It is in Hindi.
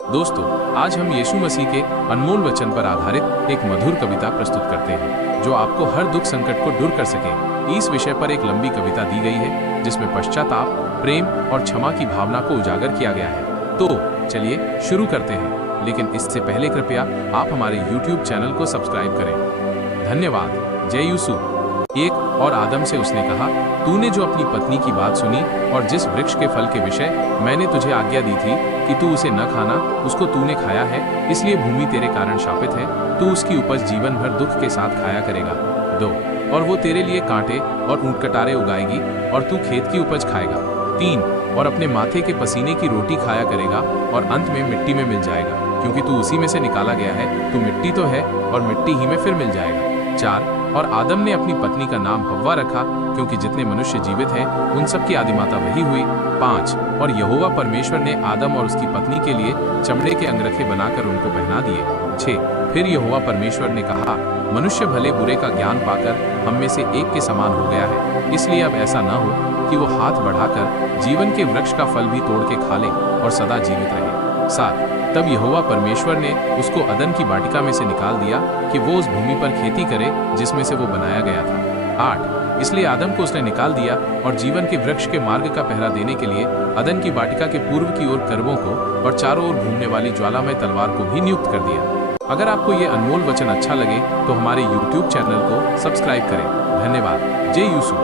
दोस्तों, आज हम यीशु मसीह के अनमोल वचन पर आधारित एक मधुर कविता प्रस्तुत करते हैं जो आपको हर दुख संकट को दूर कर सके। इस विषय पर एक लंबी कविता दी गई है जिसमें पश्चाताप, प्रेम और क्षमा की भावना को उजागर किया गया है। तो चलिए शुरू करते हैं, लेकिन इससे पहले कृपया आप हमारे YouTube चैनल को सब्सक्राइब करें। धन्यवाद। जय यीशु। एक और आदम से उसने कहा, तूने जो अपनी पत्नी की बात सुनी और जिस वृक्ष के फल के विषय मैंने तुझे आज्ञा दी थी कि तू उसे न खाना, उसको तूने खाया है, इसलिए भूमि तेरे कारण शापित है। तू उसकी उपज जीवन भर दुख के साथ खाया करेगा। 2 और वो तेरे लिए कांटे और ऊंट-कटारे उगाएगी और तू खेत की उपज खाएगा। 3 और अपने माथे के पसीने की रोटी खाया करेगा और अंत में मिट्टी में मिल जाएगा, क्योंकि तू उसी में से निकाला गया है। तू मिट्टी तो है और मिट्टी ही में फिर मिल जाएगा। 4 और आदम ने अपनी पत्नी का नाम हव्वा रखा, क्योंकि जितने मनुष्य जीवित हैं उन सब की आदिमाता वही हुई। 5 और यहोवा परमेश्वर ने आदम और उसकी पत्नी के लिए चमड़े के अंगरखे बनाकर उनको पहना दिए। 6 फिर यहोवा परमेश्वर ने कहा, मनुष्य भले बुरे का ज्ञान पाकर हम में से एक के समान हो गया है, इसलिए अब ऐसा न हो कि वो हाथ बढ़ाकर जीवन के वृक्ष का फल भी तोड़ के खा ले और सदा जीवित रहे। 7 तब यहोवा परमेश्वर ने उसको अदन की वाटिका में से निकाल दिया कि वो उस भूमि पर खेती करे जिसमें से वो बनाया गया था। 8 इसलिए आदम को उसने निकाल दिया और जीवन के वृक्ष के मार्ग का पहरा देने के लिए अदन की वाटिका के पूर्व की ओर करवों को और चारों ओर घूमने वाली ज्वालामय तलवार को भी नियुक्त कर दिया। अगर आपको ये अनमोल वचन अच्छा लगे तो हमारे YouTube चैनल को सब्सक्राइब करें। धन्यवाद। जय यीशु।